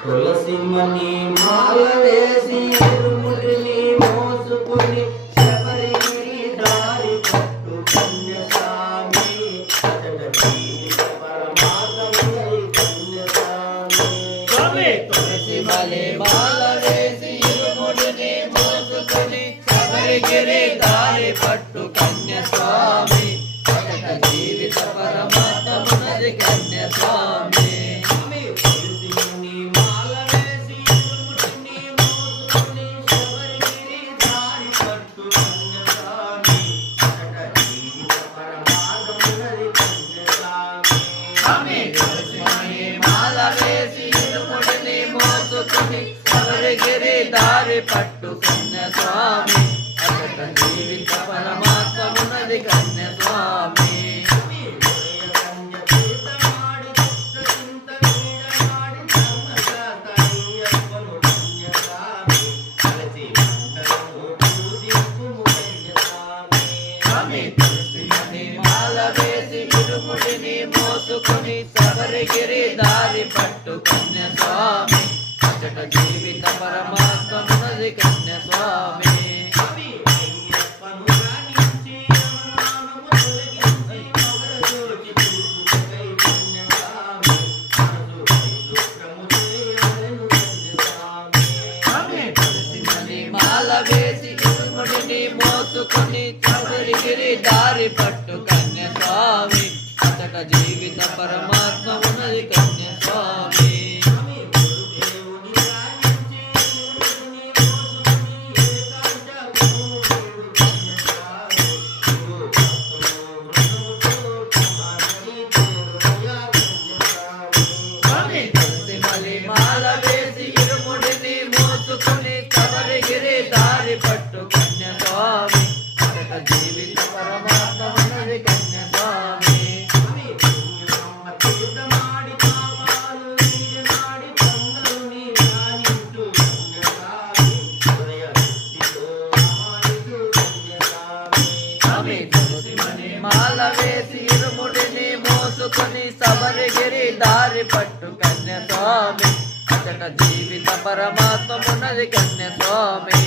తులసిమణి మాల వేసి ఇరుముడిని మోసుకుని శబరిగిరి దారి పట్టు కన్యస్వామి తులసిమణి మాల వేసి ఇరుముడిని మోసుకుని శబరిగిరి దారి పట్టు కన్యస్వామి జీవిత పరమాత్మమునది కన్యస్వామి శబరిగిరి దారి పట్టు కన్యస్వామి అచట జీవిత పరమాత్మమునది కన్యస్వామి తులసిమణి మాల వేసి ఇరుముడిని మోసుకుని శబరిగిరి దారి పట్టు కన్యస్వామి అచట జీవిత పరమాత్మమునది కన్యస్వామి తులసిమణి మాల వేసి ఇరుముడిని మోసుకుని శబరిగిరి దారి పట్టు కన్యస్వామి అచట జీవిత పరమాత్మమునది కన్యస్వామి తులసిమణి మాల వేసి ఇరుముడిని మోసుకుని శబరిగిరి దారి పట్టు కన్యస్వామి అచట జీవిత పరమాత్మమునది కన్యస్వామి తులసిమణి మాల వేసి ఇరుముడిని మోసుకుని శబరిగిరి దారి పట్టు కన్యస్వామి అచట జీవిత పరమాత్మమునది కన్యస్వామి తులసిమణి మాల వేసి ఇరుముడిని మోసుకుని శబరిగిరి దారి పట్టు కన్యస్వామి అచట జీవిత పరమాత్మమునది కన్యస్వామి